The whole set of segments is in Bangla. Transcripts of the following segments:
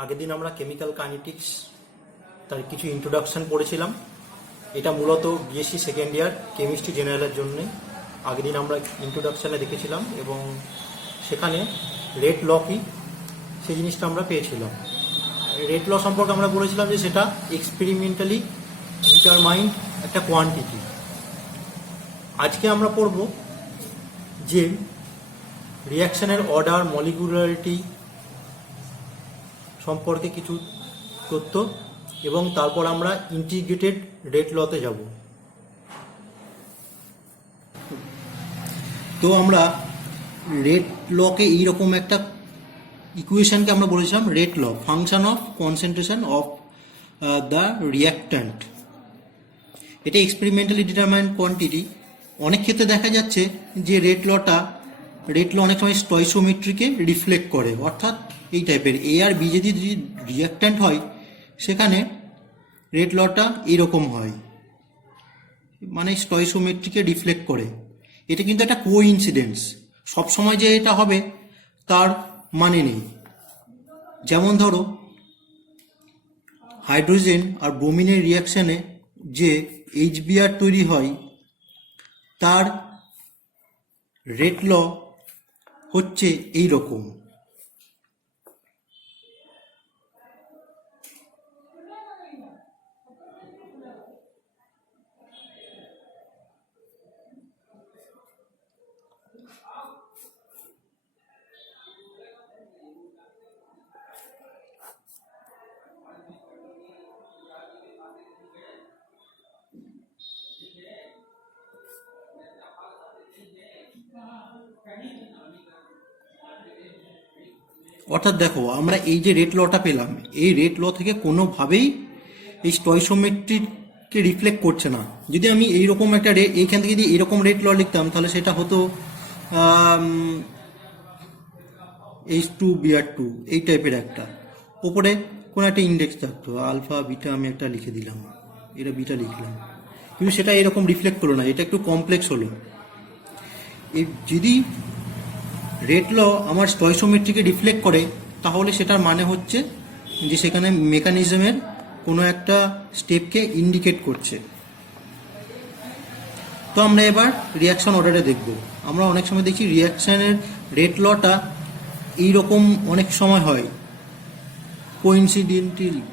আগের দিন আমরা কেমিক্যাল কাইনেটিক্স তার কিছু ইন্ট্রোডাকশন পড়েছিলাম। এটা মূলত বিএসসি সেকেন্ড ইয়ার কেমিস্ট্রি জেনারেলের জন্য আগের দিন আমরা ইন্ট্রোডাকশানে দেখেছিলাম এবং সেখানে রেট ল কি সেই জিনিসটা আমরা পেয়েছিলাম। রেট ল সম্পর্কে আমরা বলেছিলাম যে সেটা এক্সপেরিমেন্টালি ডিটারমাইন্ড একটা কোয়ান্টিটি। আজকে আমরা পড়ব যে রিয়াকশনের অর্ডার, মলিকুলারিটি সম্পর্কে কিছু তথ্য এবং তারপর আমরা ইন্টিগ্রেটেড রেট লতে যাব। তো আমরা রেট লকে এইরকম একটা ইকুয়েশনকে আমরা বলেছিলাম rate law, function of concentration of the reactant. এটা এক্সপেরিমেন্টালি ডিটারমাইন্ড কোয়ান্টিটি। অনেক ক্ষেত্রে দেখা যাচ্ছে যে রেট ল অনেক সময় স্টয়সিওমেট্রিকে রিফ্লেক্ট করে, অর্থাৎ এই টাইপের এ আর বি যদি রিয়াক্ট্যান্ট হয় সেখানে রেট লটা এইরকম হয়, মানে স্টয়সিওমেট্রিকে রিফ্লেক্ট করে। এটা কিন্তু একটা কোইন্সিডেন্স, সবসময় যে এটা হবে তার মানে নেই। যেমন ধরো হাইড্রোজেন আর ব্রোমিনের রিয়াকশানে যে HBr তৈরি হয় তার রেট ল হচ্ছে এই রকম। অর্থাৎ দেখো, আমরা এই যে রেট লটা পেলাম, এই রেট ল থেকে কোনোভাবেই এই স্টয়সিওমেট্রিকে রিফ্লেক্ট করছে না। যদি আমি এইরকম একটা এইখান থেকে যদি এইরকম রেট ল লিখতাম তাহলে সেটা হতো H2Br2 এই টাইপের একটা, ওপরে কোনো একটা ইন্ডেক্স থাকতো, আলফা বিটা আমি একটা লিখে দিলাম, এটা বিটা লিখলাম, কিন্তু সেটা এরকম রিফ্লেক্ট করলো না, এটা একটু কমপ্লেক্স হলো। এই যদি রেট ল আমার স্টয়সিওমেট্রিকে রিফ্লেক্ট করে তাহলে সেটার মানে হচ্ছে যে সেখানে মেকানিজমের কোনো একটা স্টেপকে ইন্ডিকেট করছে। তো আমরা এবার রিয়াকশন অর্ডারে দেখব। আমরা অনেক সময় দেখি রিয়াকশনের রেট লটা এইরকম অনেক সময় হয় কোইন্সিডেন্টালি।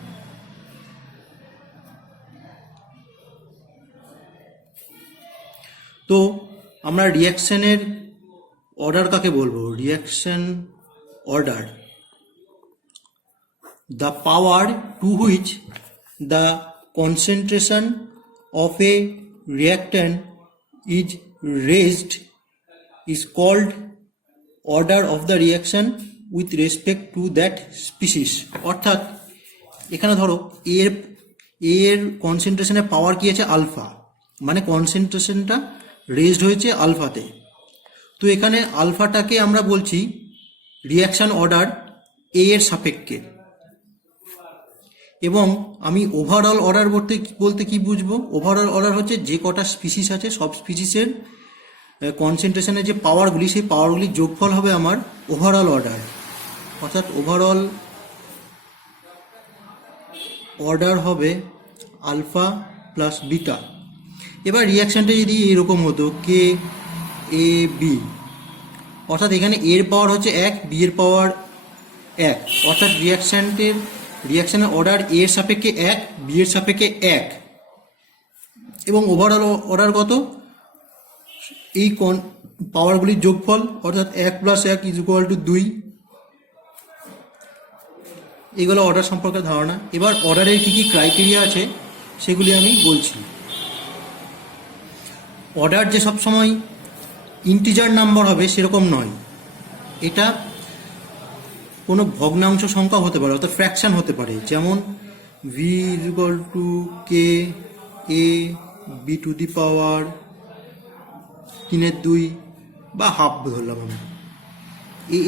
তো আমরা রিয়াকশনের অর্ডার কাকে বলবো? Reaction order, the power to which the concentration of a reactant is raised is called order of the reaction with respect to that species. অর্থাৎ এখানে ধরো এর কনসেন্ট্রেশনের পাওয়ার কি আছে? আলফা, মানে কনসেন্ট্রেশনটা রেজড হয়েছে আলফাতে। তো এখানে আলফাটাকে আমরা বলছি রিয়াকশন অর্ডার এ এর সাপেক্ষে। এবং আমি ওভারঅল অর্ডার বলতে কি বুঝবো? ওভারঅল অর্ডার হচ্ছে যে কটা স্পিসিস আছে সব স্পিসিসের কনসেন্ট্রেশনের যে পাওয়ারগুলি, সেই পাওয়ারগুলির যোগফল হবে আমার ওভারঅল অর্ডার। অর্থাৎ ওভারঅল অর্ডার হবে আলফা প্লাস বিটা। এবার রিয়াকশানটা যদি এরকম হতো কে এ বি, অর্থাৎ এখানে এর পাওয়ার হচ্ছে 1, বি এর পাওয়ার 1, অর্থাৎ রিয়াকশনের অর্ডার এ এর সাপেক্ষে 1, বি এর সাপেক্ষে 1, এবং ওভারঅল অর্ডার কত? এই পাওয়ারগুলির যোগফল, অর্থাৎ 1 + 1 = 2। এগুলো অর্ডার সম্পর্কে ধারণা। এবার অর্ডারের কী কী ক্রাইটেরিয়া আছে সেগুলি আমি বলছি। অর্ডার যে সবসময় ইন্টিজার নাম্বার হবে সেরকম নয়, এটা কোনো ভগ্নাংশ সংখ্যা হতে পারে, অর্থাৎ ফ্র্যাকশান হতে পারে। যেমন v = k a b⁻³ বা হাফ ধরলাম আমি।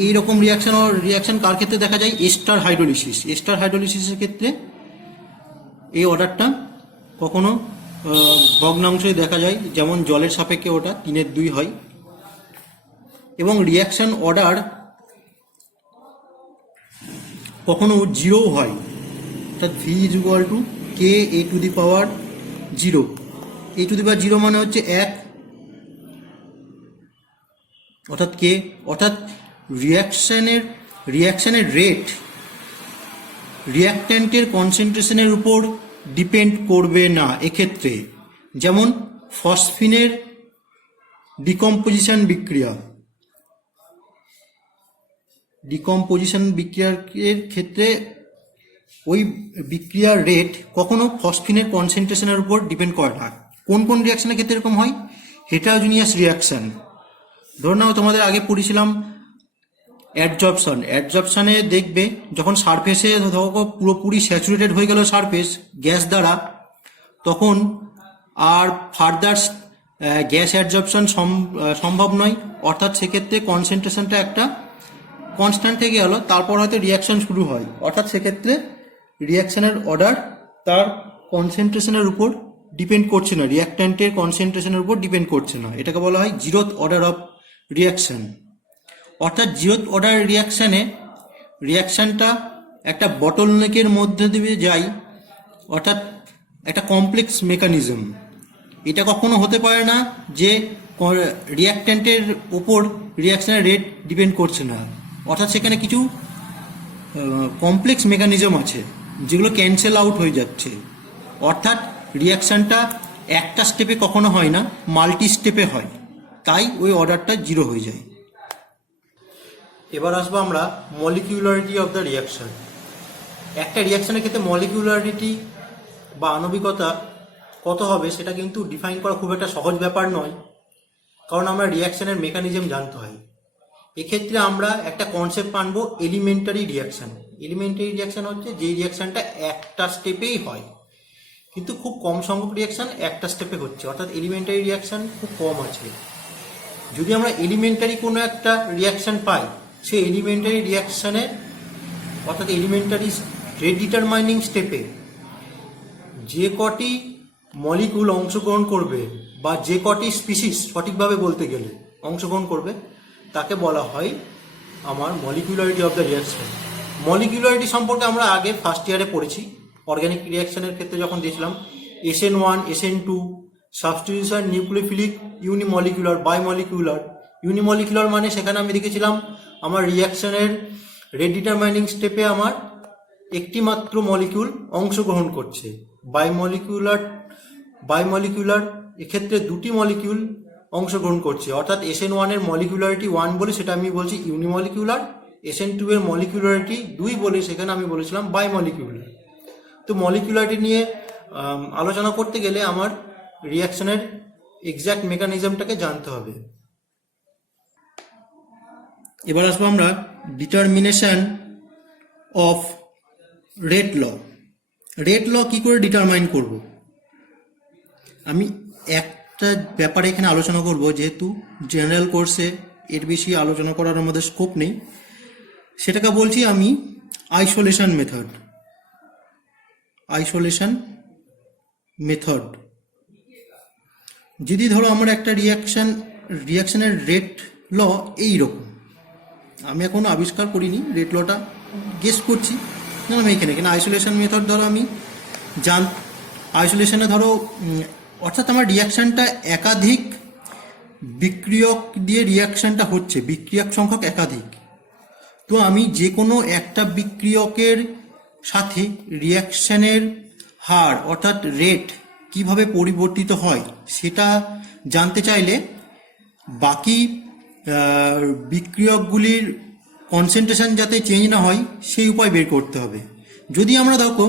এইরকম রিয়াকশন কার ক্ষেত্রে দেখা যায়? এস্টার হাইড্রোলিসিসের ক্ষেত্রে এই অর্ডারটা কখনো ভগ্নাংশই দেখা যায়, যেমন জলের সাপেক্ষে ওটা 3/2 হয়। এবং রিয়াকশন অর্ডার কখনো জিরোও হয়, অর্থাৎ V is equal to K A two the power zero. A two the power zero মানে হচ্ছে 1, অর্থাৎ কে, অর্থাৎ রিয়াকশানের রেট রিয়াক্ট্যান্টের কনসেন্ট্রেশনের উপর ডিপেন্ড করবে না এক্ষেত্রে। যেমন ফসফিনের ডিকম্পোজিশন বিক্রিয়ার ক্ষেত্রে ওই বিক্রিয়ার রেট কখনো ফসফিনের কনসেন্ট্রেশনের উপর ডিপেন্ড করে না। কোন কোন রিয়াকশনের ক্ষেত্রে এরকম হয়? হেটারোজিনিয়াস রিয়াকশন, ধরে নাও তোমাদের আগে পড়েছিলাম অ্যাডজর্পশনে দেখবে যখন সারফেসে ধরো পুরোপুরি স্যাচুরেটেড হয়ে গেল সারফেস গ্যাস দ্বারা, তখন আর ফার্দার গ্যাস অ্যাডজর্পশন সম্ভব নয়, অর্থাৎ সেক্ষেত্রে কনসেন্ট্রেশনটা একটা কনস্ট্যান্ট থেকে গেল, তারপর হয়তো রিয়াকশন শুরু হয়, অর্থাৎ সেক্ষেত্রে রিয়াকশনের অর্ডার তার কনসেন্ট্রেশনের উপর ডিপেন্ড করছে না, রিয়াক্ট্যান্টের কনসেন্ট্রেশনের উপর ডিপেন্ড করছে না। এটাকে বলা হয় জিরোথ অর্ডার অফ রিয়াকশন। অর্থাৎ জিরোথ অর্ডার রিয়াকশনটা একটা বটলনেকের মধ্যে দিয়ে যায়, অর্থাৎ একটা কমপ্লেক্স মেকানিজম। এটা কখনো হতে পারে না যে রিয়াক্ট্যান্টের ওপর রিয়াকশনের রেট ডিপেন্ড করছে না, অর্থাৎ সেখানে কিছু কমপ্লেক্স মেকানিজম আছে যেগুলো ক্যান্সেল আউট হয়ে যাচ্ছে, অর্থাৎ রিয়াকশনটা একটা স্টেপে কখনো হয় না, মাল্টি স্টেপে হয়, তাই ওই অর্ডারটা জিরো হয়ে যায়। এবার আসবো আমরা মলিকিউলারিটি অফ দ্য রিয়াকশন। একটা রিয়াকশনের ক্ষেত্রে মলিকিউলারিটি বা আণবিকতা কত হবে সেটা কিন্তু ডিফাইন করা খুব একটা সহজ ব্যাপার নয়, কারণ আমরা রিয়াকশনের মেকানিজম জানতে হয়। এক্ষেত্রে আমরা একটা কনসেপ্ট আনবো এলিমেন্টারি রিয়াকশন। এলিমেন্টারি রিয়াকশন হচ্ছে যেই রিয়াকশনটা একটা স্টেপেই হয়, কিন্তু খুব কম সংখ্যক রিয়াকশন একটা স্টেপে হচ্ছে, অর্থাৎ এলিমেন্টারি রিয়াকশন খুব কম আছে। যদি আমরা এলিমেন্টারি কোনো একটা রিয়াকশন পাই, সেই এলিমেন্টারি রিয়াকশনের অর্থাৎ এলিমেন্টারি রেট ডিটারমাইনিং স্টেপে যে কটি মলিকুল অংশগ্রহণ করবে বা যে কটি স্পিসিস সঠিকভাবে বলতে গেলে অংশগ্রহণ করবে, তাকে বলা হয় আমার মলিকুলারিটি অফ দ্য রিয়াকশন। মলিকুলারিটি সম্পর্কে আমরা আগে ফার্স্ট ইয়ারে পড়েছি, অর্গানিক রিয়াকশনের ক্ষেত্রে যখন দিয়েছিলাম SN1, SN2, সাবস্টিটিউশন, নিউক্লিওফিলিক, ইউনিমলিকুলার, বাইমলিকুলার। ইউনিমলিকুলার মানে সেখানে আমি দেখেছিলাম আমার রিয়াকশনের রেট ডিটারমাইনিং স্টেপে আমার একটি মাত্র মলিকিউল অংশগ্রহণ করছে। বাইমলিকুলার এক্ষেত্রে দুটি মলিকিউল অংশগ্রহণ করছে, অর্থাৎ SN1 এর মলিকুলারিটি 1 বলে সেটা আমি বলছি ইউনিমলিকুলার, SN2 এর মলিকুলারিটি 2 বলে সেখানে আমি বলেছিলাম বাইমলিকুলার। তো মলিকুলারিটি নিয়ে আলোচনা করতে গেলে আমার রিয়াকশনের এক্সাক্ট মেকানিজমটাকে জানতে হবে। এবার আসবো আমরা determination of rate law. Rate law কি করে ডিটারমাইন করব? আমি একটা ব্যাপারে এখানে আলোচনা করব, যেহেতু জেনারেল কোর্সে এর বেশি আলোচনা করার আমাদের স্কোপ নেই, সেটাকে বলছি আমি আইসোলেশন মেথড। যদি ধরো আমার একটা রিয়াকশনের রেট ল এইরকম, আমি এখনো আবিষ্কার করিনি, রেট লটা গেস করছি, আমি এখানে আইসোলেশন মেথড ধরো আমি আইসোলেশনে ধরো অর্থাৎ আমার রিয়াকশনটা একাধিক বিক্রিয়ক দিয়ে রিয়াকশনটা হচ্ছে, বিক্রিয়ক সংখ্যক একাধিক। তো আমি যে কোনো একটা বিক্রিয়কের সাথে রিয়াকশনের হার অর্থাৎ রেট কিভাবে পরিবর্তিত হয় সেটা জানতে চাইলে বাকি বিক্রিয়কগুলির কনসেন্ট্রেশন যাতে চেঞ্জ না হয় সেই উপায় বের করতে হবে। যদি আমরা দেখো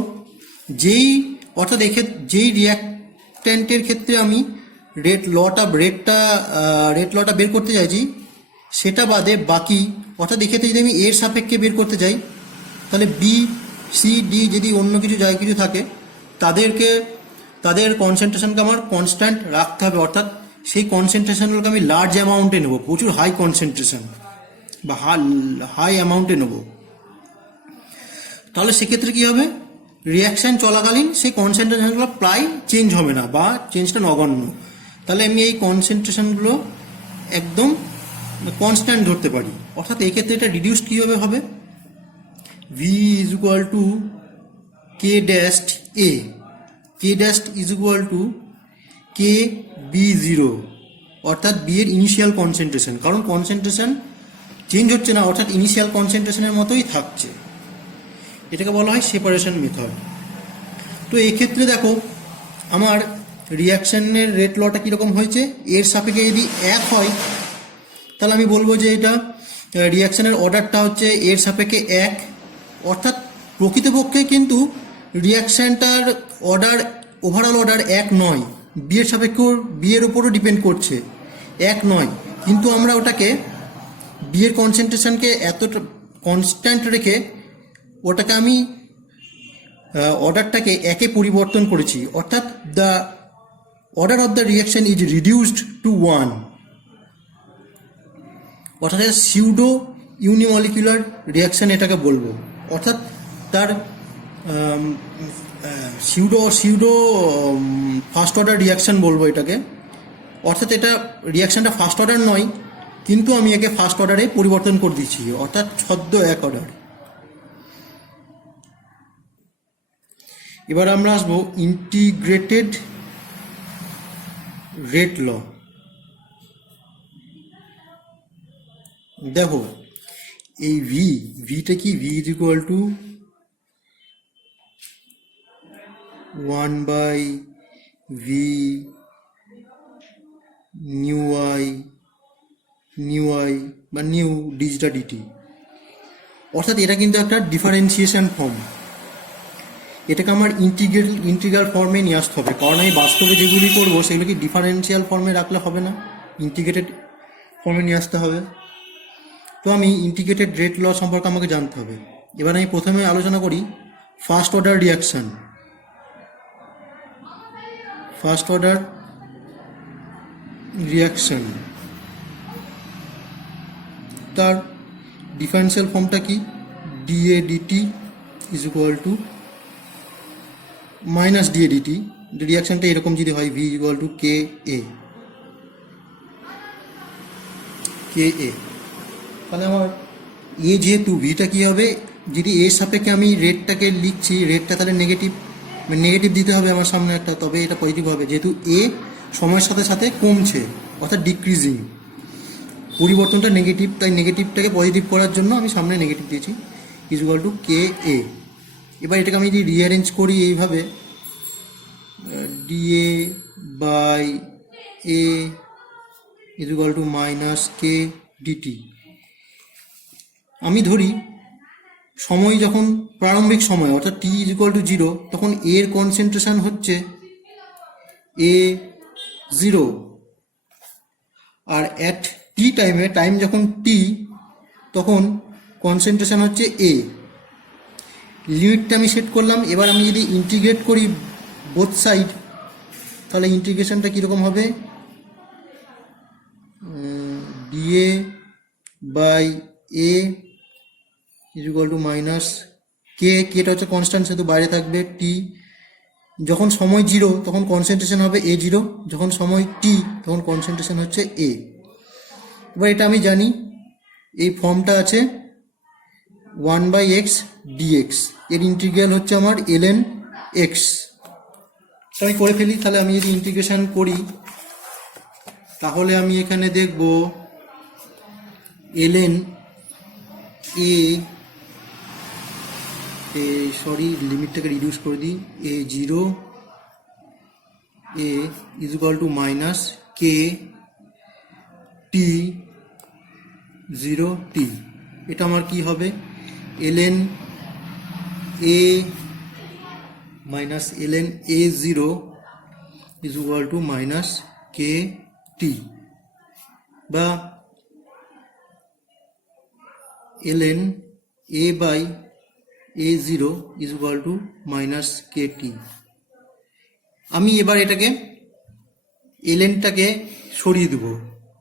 যেই রিয়াক্ট্যান্টের ক্ষেত্রে আমি রেট লটা বের করতে চাইছি, সেটা বাদে বাকি অর্থাৎ এক্ষেত্রে যদি আমি এর সাপেক্ষে বের করতে চাই, তাহলে বি, সি, ডি যদি অন্য কিছু কিছু থাকে তাদের কনসেন্ট্রেশনকে আমার কনস্ট্যান্ট রাখতে হবে, অর্থাৎ সেই কনসেন্ট্রেশনগুলোকে আমি লার্জ অ্যামাউন্টে নেব, প্রচুর হাই কনসেন্ট্রেশন বা হাই অ্যামাউন্টে নেব। তাহলে সেক্ষেত্রে কী হবে, রিয়াকশান চলাকালীন সেই কনসেন্ট্রেশনগুলো প্রায় চেঞ্জ হবে না বা চেঞ্জটা নগণ্য। তাহলে আমি এই কনসেন্ট্রেশনগুলো একদম কনস্ট্যান্ট ধরতে পারি, অর্থাৎ এক্ষেত্রে এটা রিডিউস কীভাবে হবে, V is equal to K dash A, K dash is equal to K B zero, অর্থাৎ বি এর ইনিশিয়াল কনসেন্ট্রেশন, কারণ কনসেন্ট্রেশন চেঞ্জ হচ্ছে না, অর্থাৎ ইনিশিয়াল কনসেন্ট্রেশনের মতোই থাকছে। এটাকে বলা হয় সেপারেশন মেথড। তো এক্ষেত্রে দেখো আমার রিয়াকশানের রেট লটা কীরকম হয়েছে, এর সাপেক্ষে যদি এক হয় তাহলে আমি বলবো যে এটা রিয়াকশানের অর্ডারটা হচ্ছে এর সাপেক্ষে এক, অর্থাৎ প্রকৃতপক্ষে কিন্তু রিয়াকশানটার অর্ডার, ওভারঅল অর্ডার এক নয়, বিয়ের সাপেক্ষে বিয়ের ওপরও ডিপেন্ড করছে, এক নয়, কিন্তু আমরা ওটাকে বিয়ের কনসেন্ট্রেশনকে এতটা কনস্ট্যান্ট রেখে ওটাকে আমি অর্ডারটাকে একে পরিবর্তন করেছি, অর্থাৎ the order of the reaction is reduced to one, অর্থাৎ সিউডো ইউনিমলিকুলার রিয়াকশন এটাকে বলবো, অর্থাৎ তার সিউডো ফার্স্ট অর্ডার রিয়াকশন বলবো এটাকে, অর্থাৎ এটা রিয়াকশনটা ফার্স্ট অর্ডার নয়, কিন্তু আমি একে ফার্স্ট অর্ডারে পরিবর্তন করে দিচ্ছি, অর্থাৎ ছদ্ম এক অর্ডার। এবার আমরা আসবো ইন্টিগ্রেটেড রেট ল। দেখো এই ভিটা কি, V is equal two 1/v new I বা নিউ ডিজিটা ডিটি, অর্থাৎ এটা কিন্তু একটা ডিফারেন্সিয়েশন ফর্ম, এটাকে আমার ইন্টিগ্রাল ফর্মে নিয়ে আসতে হবে, কারণ আমি বাস্তবে যেগুলি করবো সেগুলো কি ডিফারেন্সিয়াল ফর্মে রাখলে হবে না, ইন্টিগ্রেটেড ফর্মে নিয়ে আসতে হবে। তো আমি ইন্টিগ্রেটেড রেট ল সম্পর্কে আমাকে জানতে হবে। এবার আমি প্রথমে আলোচনা করি first order reaction. First order reaction তার ডিফারেন্সিয়াল ফর্মটা কি, dA dt is equal to minus dA dt, রিয়াকশানটা এরকম যদি হয়, V equal to K A, তাহলে আমার এ যেহেতু ভিটা কী হবে, যদি এর সাপেক্ষে আমি রেটটাকে লিখছি, রেটটা তাহলে নেগেটিভ দিতে হবে আমার সামনে একটা, তবে এটা পজিটিভ হবে, যেহেতু এ সময়ের সাথে সাথে কমছে, অর্থাৎ ডিক্রিজিং, পরিবর্তনটা নেগেটিভ, তাই নেগেটিভটাকে পজিটিভ করার জন্য আমি সামনে নেগেটিভ দিয়েছি, is equal to K A. এবার এটাকে আমি যদি রিঅ্যারেঞ্জ করি এইভাবে, D A by A is equal to minus K D T. আমি ধরি সময় যখন প্রারম্ভিক সময়, অর্থাৎ টি ইজ ইকুয়াল টু 0, তখন এর কনসেন্ট্রেশন হচ্ছে এ 0, আর অ্যাট টি টাইমে, টাইম যখন টি, তখন কনসেন্ট্রেশন হচ্ছে এ। লিমিটটা আমি সেট করলাম। এবার আমি যদি ইন্টিগ্রেট করি বোথ সাইড, তাহলে ইন্টিগ্রেশনটা কীরকম হবে, D A by A is equal to minus কেটা হচ্ছে কনস্ট্যান্ট, সেহেতু বাইরে থাকবে, টি যখন সময় 0 তখন কনসেন্ট্রেশন হবে এ 0, যখন সময় টি তখন কনসেন্ট্রেশন হচ্ছে এ। এবার এটা আমি জানি, এই ফর্মটা আছে 1/x dx, এর ইন্টিগ্রাল হচ্ছে আমার ln x। আমি করে ফেলি, তাহলে আমি যদি ইন্টিগ্রেশন করি তাহলে আমি এখানে দেখব ln a, লিমিটটাকে রিডিউস করে দিই, A 0 A is equal to minus K T 0 T. এটা আমার কি হবে, ln a minus ln a 0 is equal to minus K T, বা ln a by a 0 is equal to minus K T. আমি এবার এটাকে lnটাকে সরিয়ে দেবো,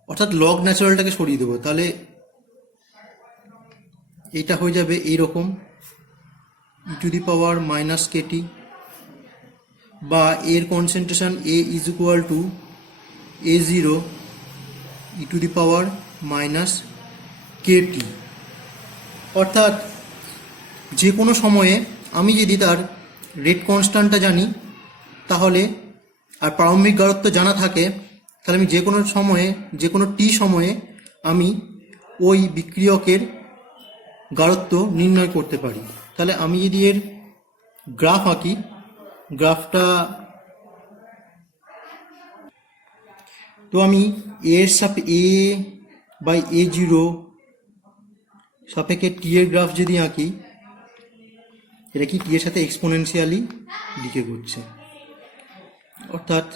অর্থাৎ লগ ন্যাচারালটাকে সরিয়ে দেবো, তাহলে এইটা হয়ে যাবে এইরকম, ই to the power minus K T, বা এর concentration A is equal to A 0 e to the power minus K T, অর্থাৎ যে কোনো সময়ে আমি যদি তার রেট কনস্ট্যান্টটা জানি তাহলে, আর প্রারম্ভিক গাঢ়ত্ব জানা থাকে, তাহলে আমি যে কোনো সময়ে, যে কোনো টি সময়ে আমি ওই বিক্রিয়কের গাঢ়ত্ব নির্ণয় করতে পারি। তাহলে আমি যদি এর গ্রাফ আঁকি, গ্রাফটা তো আমি এর এ বাই A0 সাপেক্ষে টি এর গ্রাফ যদি আঁকি, এটা কি টি এর সাথে এক্সপোনেনশিয়ালি ডিকে করছে, অর্থাৎ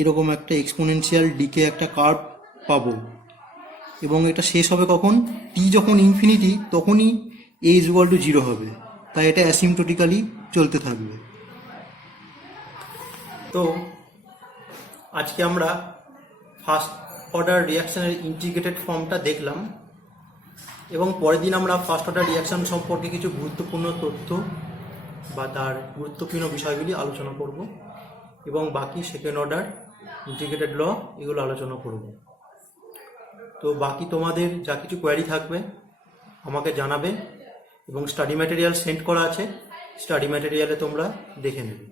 এরকম একটা এক্সপোনেনশিয়াল ডিকে একটা কার্ভ পাবো, এবং এটা শেষ হবে কখন, টি যখন ইনফিনিটি তখনই এ ইজ ইকুয়াল টু 0 হবে, তাই এটা অ্যাসিম্পটোটিক্যালি চলতে থাকবে। তো আজকে আমরা ফার্স্ট অর্ডার রিয়াকশানের ইন্টিগ্রেটেড ফর্মটা দেখলাম, এবং পরের দিন আমরা ফার্স্ট অর্ডার রিয়াকশান সম্পর্কে কিছু গুরুত্বপূর্ণ তথ্য বা তার গুরুত্বপূর্ণ বিষয়গুলি আলোচনা করব, এবং বাকি সেকেন্ড অর্ডার ইন্টিগ্রেটেড ল এগুলো আলোচনা করব। তো বাকি তোমাদের যা কিছু কোয়ারি থাকবে আমাকে জানাবে, এবং স্টাডি ম্যাটেরিয়াল সেন্ড করা আছে, স্টাডি ম্যাটেরিয়ালে তোমরা দেখে নেবে।